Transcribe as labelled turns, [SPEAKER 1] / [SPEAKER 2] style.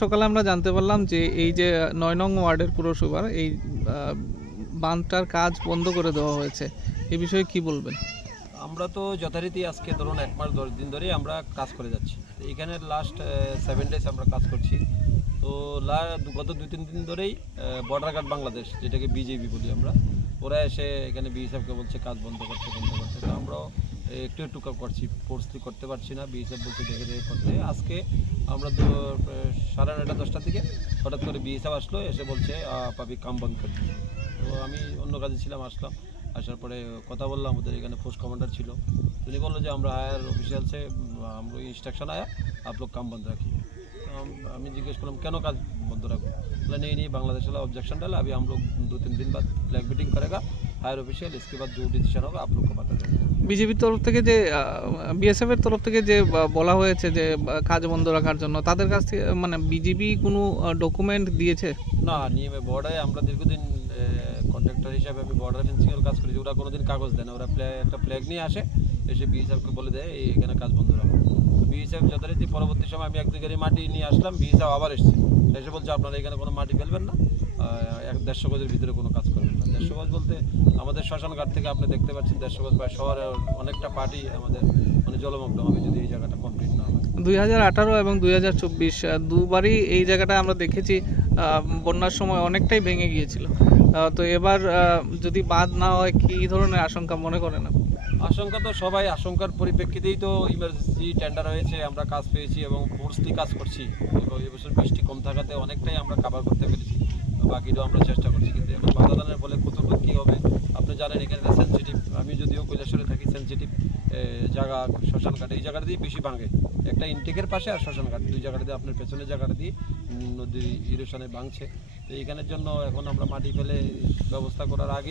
[SPEAKER 1] সকালে আমরা জানতে পারলাম যে এই যে নয় নং ওয়ার্ডের পুরসভার এই বাঁধটার কাজ বন্ধ করে দেওয়া হয়েছে, এ বিষয়ে কি বলবেন?
[SPEAKER 2] আমরা তো যথারীতি আজকে ধরুন এক মাস দশ দিন ধরেই আমরা কাজ করে যাচ্ছি। এখানে লাস্ট সেভেন ডেজ আমরা কাজ করছি। তো গত দুই তিন দিন ধরেই বর্ডার গার্ড বাংলাদেশ, যেটাকে বিজেপি বলি আমরা, ওরা এসে এখানে বিএসএফকে বলছে কাজ বন্ধ করতে বন্ধ করতে। একটু একটু কা- করছি ফোর্সলি করতে পারছি না বিএসএফ বলছে দেখে দেখে করতে আজকে আমরা তো আহ, সাড়ে নয়টা দশটা থেকে হঠাৎ করে বিএসএফ আসলো এসে বলছে পাবি কাম বন্ধ করে দিতে। তো আমি অন্য কাজে ছিলাম আসলাম আসার পরে কথা বললাম ওদের এখানে ফোর্স কমান্ডার ছিল তিনি বললো যে আমরা হায়ার অফিসিয়াল से हम लोग इंस्ट्रक्शन आया आप लोग काम बंद रखिए तो हम আমি জিজ্ঞেস করলাম কেন কাজ বন্ধ রাখবো बोला नहीं नहीं बांग्लादेश वाला ऑब्जेक्शन डाला अभी हम लोग दो तीन दिन बाद फ्लैग मीटिंग करेगा हायर ऑफिशियल इसके बाद जो डिसीजन होगा आप लोग को बता देंगे
[SPEAKER 1] বিজেপির তরফ থেকে যে বিএসএফ এর তরফ থেকে যে বলা হয়েছে যে কাজ বন্ধ রাখার জন্য, তাদের কাছ থেকে মানে বিজেপি কোনো ডকুমেন্ট দিয়েছে?
[SPEAKER 2] না নিয়মে বর্ডারে আমরা দীর্ঘদিন কন্ট্রাক্টর হিসাবে আমি বর্ডার ফেন্সিংয়ের কাজ করেছি। ওরা কোনোদিন কাগজ দেয় না। ওরা প্লে একটা ফ্ল্যাগ নিয়ে আসে, এসে বিএসএফকে বলে দেয় এখানে কাজ বন্ধ রাখো। বিএসএফ যথারীতি পরবর্তী সময় আমি এক দুই গাড়ি মাটি নিয়ে আসলাম বিএসএফ আবার এসছে। এসে বলছে, আপনারা এখানে কোনো মাটি ফেলবেন না। এক দেড়শো গজের ভিতরে কোনো কাজ করবেন না। দেড়শো গজ বলতে আমাদের শ্মশান ঘাট থেকে আপনি দেখতে পাচ্ছেন, দেড়শো গজ প্রায় শহরে অনেকটা পার্টি আমাদের মানে জলমগ্ন হবে যদি এই জায়গাটা কমপ্লিট না হয়।
[SPEAKER 1] দুই হাজার আঠারো এবং দুই হাজার চব্বিশ দুবারই এই জায়গাটা আমরা দেখেছি বন্যার সময় অনেকটাই ভেঙে গিয়েছিল। তো এবার যদি বাঁধ না হয়, কি ধরনের আশঙ্কা মনে করেন আপনি?
[SPEAKER 2] আশঙ্কা তো সবাই, আশঙ্কার পরিপ্রেক্ষিতেই তো ইমার্জেন্সি টেন্ডার হয়েছে, আমরা কাজ পেয়েছি এবং ফোর্সলি কাজ করছি। এবং এবছর বৃষ্টি কম থাকাতে অনেকটাই আমরা কাভার করতে পেরেছি, বাকিটাও আমরা চেষ্টা করছি। কিন্তু এখন বাধাদানের ফলে কতটুকু কী হবে, আপনি জানেন, এখানে সেন্সিটিভ আমি যদিও কৈলাসরে থাকি সেন্সিটিভ জায়গা শ্মশান ঘাট এই জায়গাটা দিয়ে বেশি ভাঙে। একটা ইনটেকের পাশে আর শ্মশান ঘাট দুই জায়গাটা দিয়ে আপনার পেছনের জায়গাটা দিয়ে নদীর ইরোশনে ভাঙছে। তো এইখানের জন্য এখন আমরা মাটি ফেলে ব্যবস্থা করার আগে